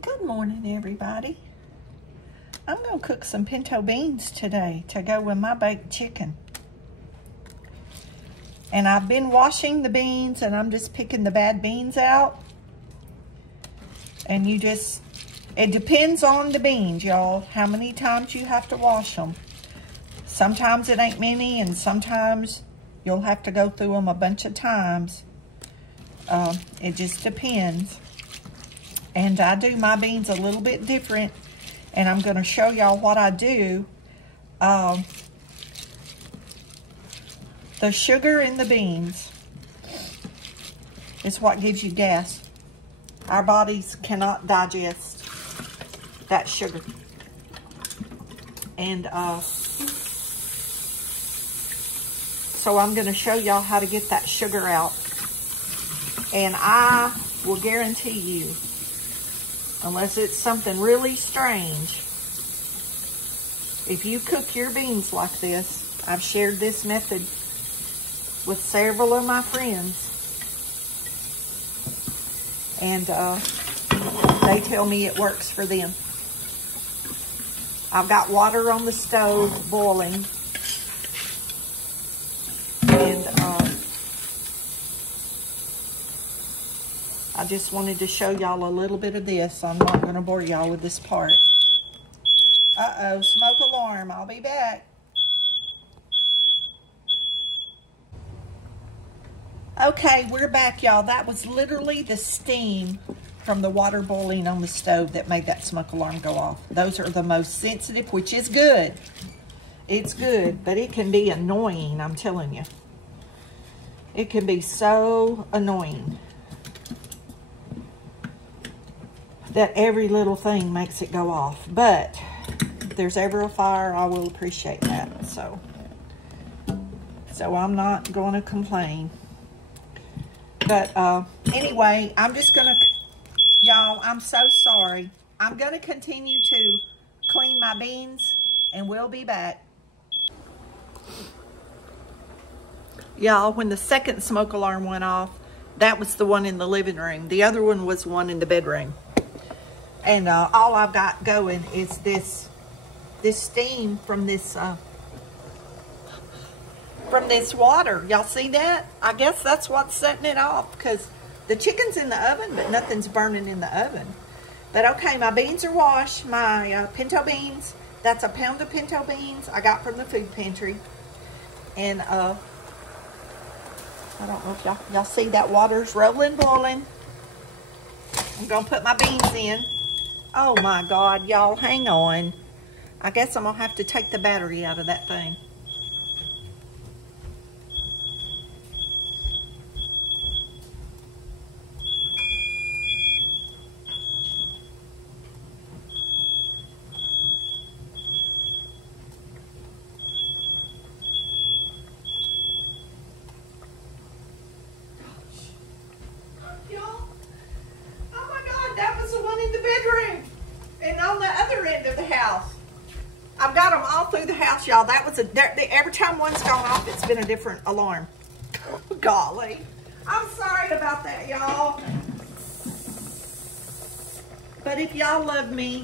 Good morning, everybody. I'm going to cook some pinto beans today to go with my baked chicken. And I've been washing the beans and I'm just picking the bad beans out. And it depends on the beans, y'all, how many times you have to wash them. Sometimes it ain't many and sometimes you'll have to go through them a bunch of times. It just depends. And I do my beans a little bit different, and I'm going to show y'all what I do. The sugar in the beans is what gives you gas. Our bodies cannot digest that sugar. And so I'm going to show y'all how to get that sugar out. And I will guarantee you, unless it's something really strange, if you cook your beans like this, I've shared this method with several of my friends, and they tell me it works for them. I've got water on the stove boiling, and I just wanted to show y'all a little bit of this. I'm not going to bore y'all with this part. Uh-oh, smoke alarm. I'll be back. Okay, we're back, y'all. That was literally the steam from the water boiling on the stove that made that smoke alarm go off. Those are the most sensitive, which is good. It's good, but it can be annoying, I'm telling you. It can be so annoying that every little thing makes it go off. But if there's ever a fire, I will appreciate that. So I'm not going to complain. But anyway, I'm just going to, y'all, I'm so sorry. I'm going to continue to clean my beans, and we'll be back. Y'all, when the second smoke alarm went off, that was the one in the living room. The other one was one in the bedroom. And all I've got going is this steam from this water. Y'all see that? I guess that's what's setting it off, because the chicken's in the oven, but nothing's burning in the oven. But okay, my beans are washed. My pinto beans, that's a pound of pinto beans I got from the food pantry. And I don't know if y'all see that water's rolling, boiling. I'm going to put my beans in. Oh my God, y'all, hang on. I guess I'm going to have to take the battery out of that thing. I've got them all through the house, y'all. That was every time one's gone off, it's been a different alarm. Golly. I'm sorry about that, y'all. But if y'all love me,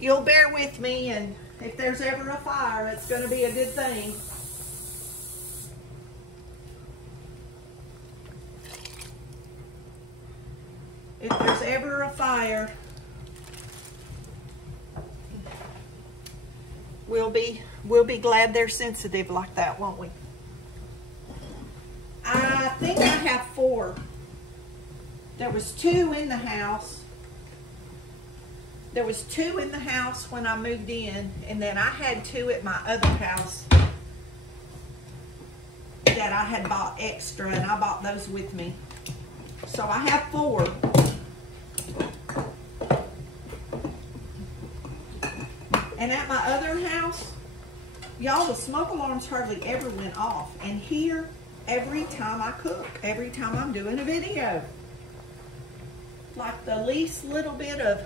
you'll bear with me, and if there's ever a fire, it's going to be a good thing. If there's ever a fire, we'll be glad they're sensitive like that, won't we? I think I have 4. There was 2 in the house. There was 2 in the house when I moved in, and then I had 2 at my other house that I had bought extra, and I bought those with me. So I have 4. And at my other house, y'all, the smoke alarms hardly ever went off. And here, every time I cook, every time I'm doing a video, like the least little bit of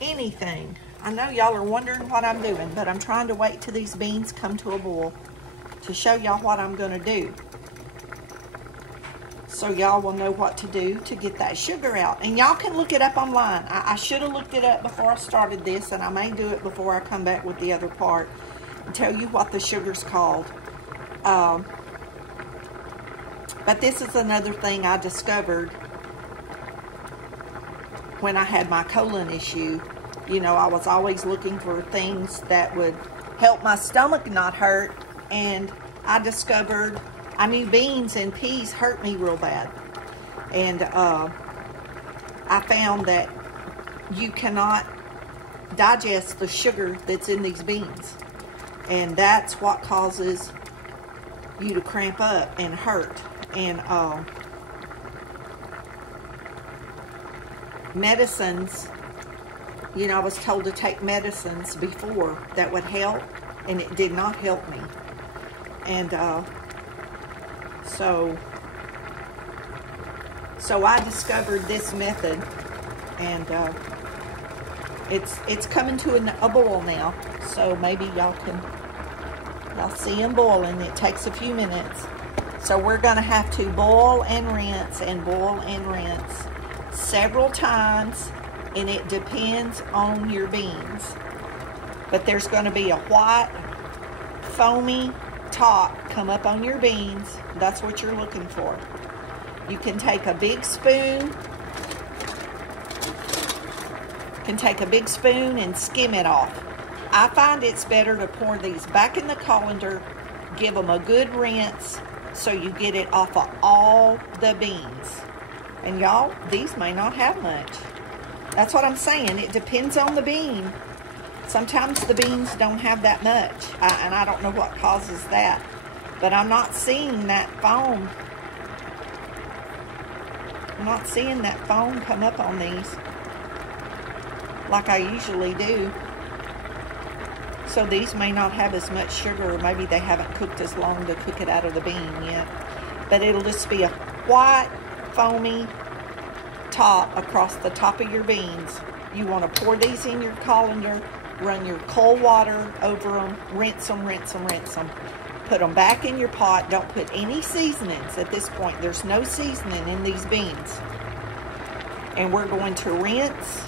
anything. I know y'all are wondering what I'm doing, but I'm trying to wait till these beans come to a boil to show y'all what I'm going to do. so y'all will know what to do to get that sugar out. And y'all can look it up online. I should have looked it up before I started this, and I may do it before I come back with the other part and tell you what the sugar's called. But this is another thing I discovered when I had my colon issue. You know, I was always looking for things that would help my stomach not hurt, and I discovered I knew beans and peas hurt me real bad. And I found that you cannot digest the sugar that's in these beans. And that's what causes you to cramp up and hurt. And medicines, you know, I was told to take medicines before that would help, and it did not help me. And so I discovered this method, and it's coming to a boil now. So maybe y'all see them boiling. It takes a few minutes. So we're gonna have to boil and rinse several times, and it depends on your beans. But there's gonna be a white, foamy top come up on your beans. That's what you're looking for. You can take a big spoon. And skim it off. I find it's better to pour these back in the colander, give them a good rinse so you get it off of all the beans. And y'all, these may not have much. That's what I'm saying. It depends on the bean. Sometimes the beans don't have that much, and I don't know what causes that. But I'm not seeing that foam. I'm not seeing that foam come up on these like I usually do. So these may not have as much sugar, or maybe they haven't cooked as long to cook it out of the bean yet. But it'll just be a white, foamy top across the top of your beans. You want to pour these in your colander, run your cold water over them, rinse them. Put them back in your pot. Don't put any seasonings at this point. There's no seasoning in these beans. And we're going to rinse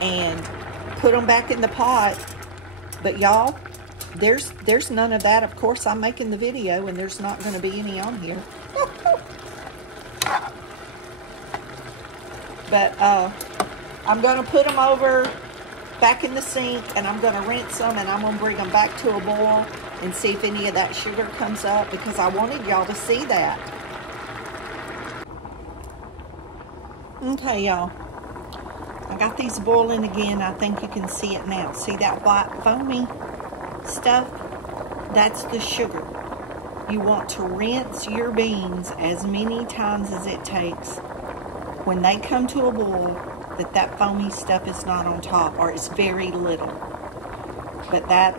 and put them back in the pot. But y'all, there's none of that. Of course, I'm making the video, and there's not going to be any on here. But I'm going to put them over back in the sink, and I'm going to rinse them, and I'm going to bring them back to a boil and see if any of that sugar comes up, because I wanted y'all to see that. Okay, y'all. I got these boiling again. I think you can see it now. See that white foamy stuff? That's the sugar. You want to rinse your beans as many times as it takes. When they come to a boil, that foamy stuff is not on top, or it's very little. But that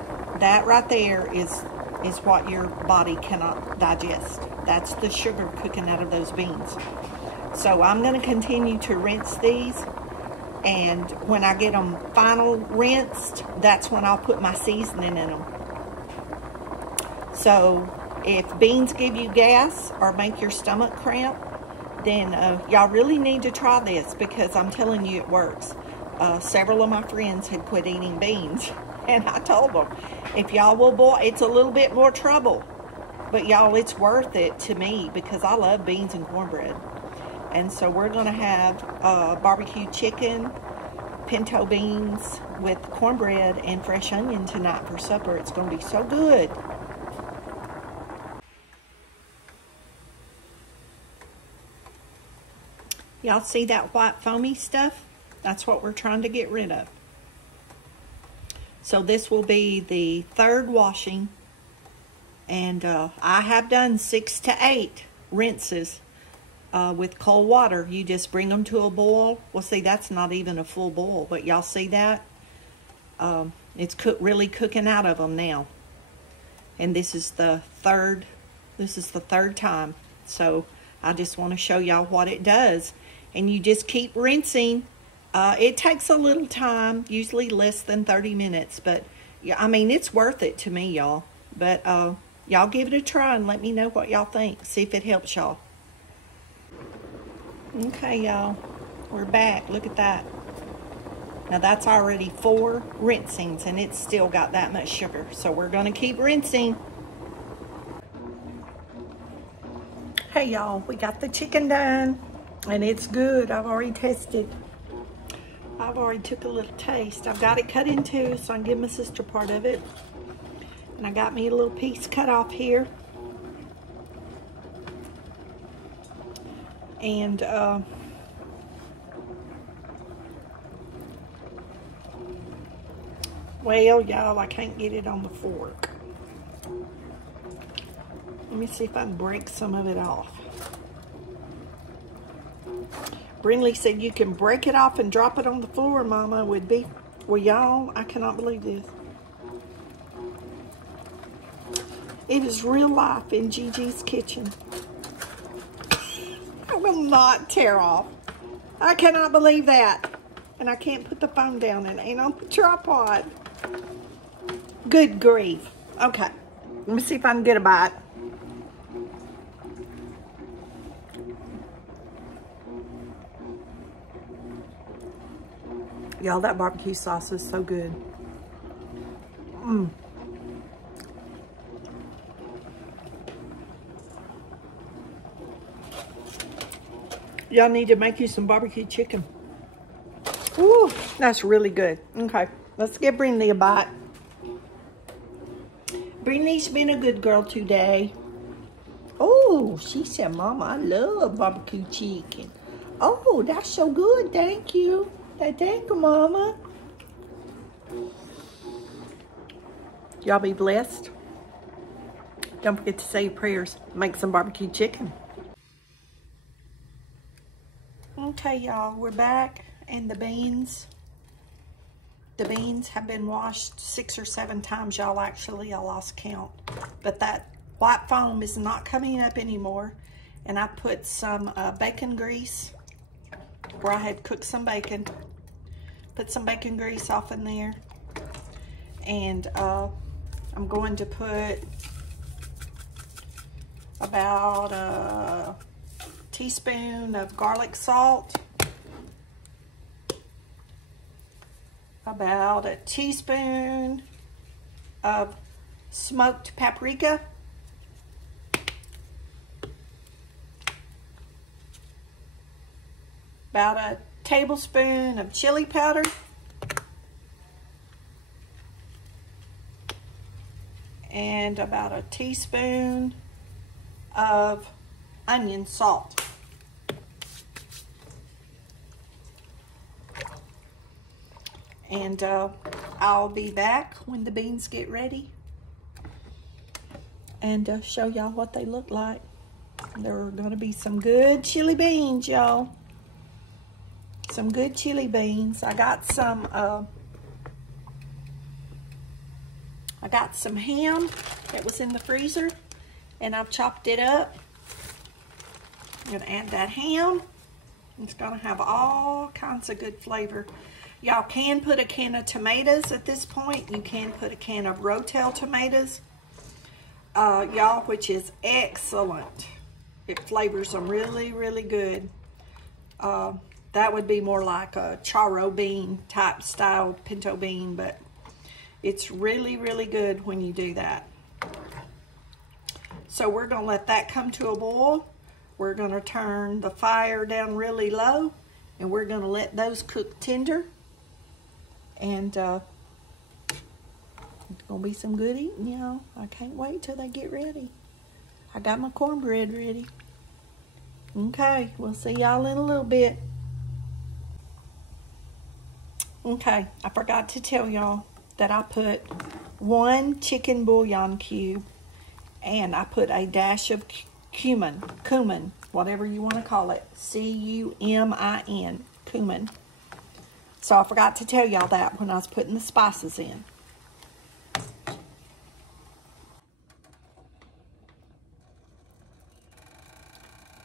right there is what your body cannot digest. That's the sugar cooking out of those beans. So I'm going to continue to rinse these, and when I get them final rinsed, that's when I'll put my seasoning in them. So if beans give you gas or make your stomach cramp, then y'all really need to try this, because I'm telling you it works. Several of my friends had quit eating beans, and I told them, if y'all will boil, it's a little bit more trouble, but y'all, it's worth it to me, because I love beans and cornbread. And so we're going to have barbecue chicken, pinto beans with cornbread and fresh onion tonight for supper. It's going to be so good. Y'all see that white foamy stuff? That's what we're trying to get rid of. So this will be the third washing, and I have done 6 to 8 rinses with cold water. You just bring them to a boil. Well, see, that's not even a full boil, but y'all see that? It's really cooking out of them now. And this is the third time. So I just want to show y'all what it does. And you just keep rinsing. It takes a little time, usually less than 30 minutes, but yeah, I mean, it's worth it to me, y'all. But Y'all give it a try and let me know what y'all think. See if it helps y'all. Okay, y'all. We're back. Look at that. Now that's already 4 rinsings and it's still got that much sugar. So we're going to keep rinsing. Hey y'all, we got the chicken done and it's good. I've already tested. I've already took a little taste. I've got it cut in 2 so I can give my sister part of it. And I got me a little piece cut off here. And well, y'all, I can't get it on the fork. Let me see if I can break some of it off. Brindley said you can break it off and drop it on the floor, Mama, would be. Well, y'all, I cannot believe this. It is real life in Gigi's kitchen. I will not tear off. I cannot believe that. And I can't put the phone down and it ain't on the tripod. Good grief. Okay, let me see if I can get a bite. Y'all, that barbecue sauce is so good. Y'all need to make you some barbecue chicken. Ooh, that's really good. Okay, let's give Brindley a bite. Brindley's been a good girl today. Oh, she said, Mama, I love barbecue chicken. Oh, that's so good. Thank you. Thank you, Mama. Y'all be blessed. Don't forget to say your prayers. Make some barbecue chicken. Okay, y'all, we're back. And the beans have been washed 6 or 7 times, y'all. Actually, I lost count. But that white foam is not coming up anymore. And I put some bacon grease where I had cooked some bacon. Put some bacon grease off in there. And I'm going to put about a teaspoon of garlic salt. About a teaspoon of smoked paprika. About a tablespoon of chili powder. And about a teaspoon of onion salt. And I'll be back when the beans get ready and show y'all what they look like. There are gonna be some good chili beans, y'all. Some good chili beans. I got some ham that was in the freezer and I've chopped it up. I'm gonna add that ham. It's gonna have all kinds of good flavor. Y'all can put a can of tomatoes at this point. You can put a can of Rotel tomatoes, y'all, which is excellent. It flavors them really, really good. That would be more like a charro bean type style pinto bean, but it's really, really good when you do that. So we're gonna let that come to a boil. We're gonna turn the fire down really low and we're gonna let those cook tender. And it's gonna be some good eating, y'all. I can't wait till they get ready. I got my cornbread ready. Okay, we'll see y'all in a little bit. Okay, I forgot to tell y'all that I put 1 chicken bouillon cube and I put a dash of cumin, whatever you want to call it, C-U-M-I-N, cumin. So I forgot to tell y'all that when I was putting the spices in.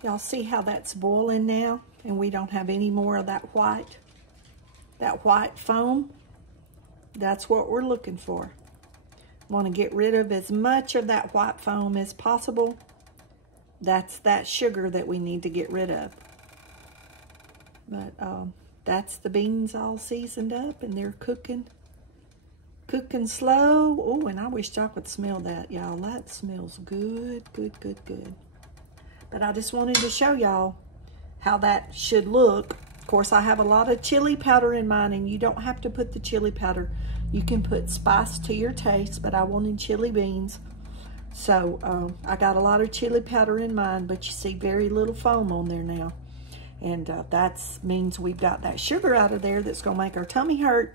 Y'all see how that's boiling now? And we don't have any more of that white foam. That's what we're looking for. Want to get rid of as much of that white foam as possible. That's that sugar that we need to get rid of. But that's the beans all seasoned up, and they're cooking slow. Oh, and I wish y'all could smell that, y'all. That smells good, good, good, good. But I just wanted to show y'all how that should look. Of course, I have a lot of chili powder in mine, and you don't have to put the chili powder. You can put spice to your taste, but I wanted chili beans. So I got a lot of chili powder in mine, but you see very little foam on there now. And that means we've got that sugar out of there that's gonna make our tummy hurt.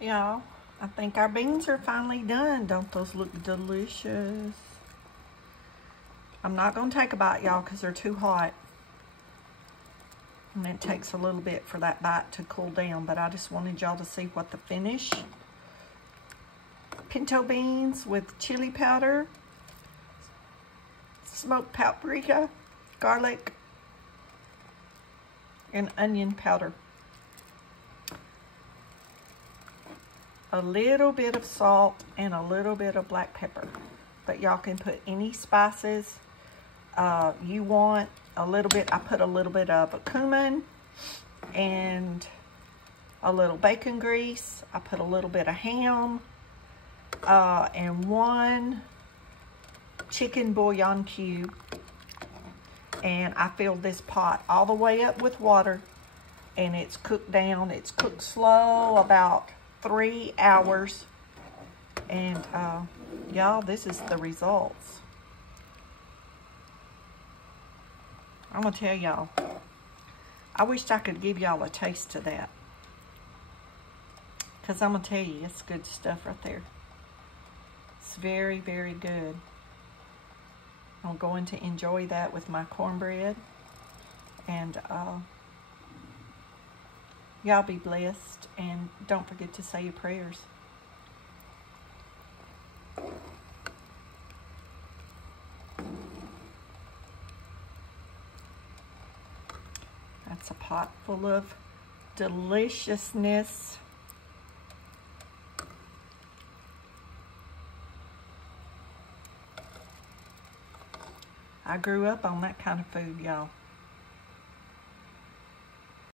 Y'all, I think our beans are finally done. Don't those look delicious? I'm not gonna take a bite, y'all, because they're too hot. And it takes a little bit for that bite to cool down, but I just wanted y'all to see what the finish. Pinto beans with chili powder, smoked paprika, garlic, and onion powder. A little bit of salt and a little bit of black pepper. But y'all can put any spices you want. A little bit, I put a little bit of cumin and a little bacon grease. I put a little bit of ham and 1 chicken bouillon cube. And I filled this pot all the way up with water, and it's cooked down. It's cooked slow, about 3 hours. And y'all, this is the results. I'm gonna tell y'all, I wished I could give y'all a taste of that. Because I'm gonna tell you, it's good stuff right there. It's very, very good. I'm going to enjoy that with my cornbread. And y'all be blessed, and don't forget to say your prayers. That's a pot full of deliciousness. I grew up on that kind of food, y'all.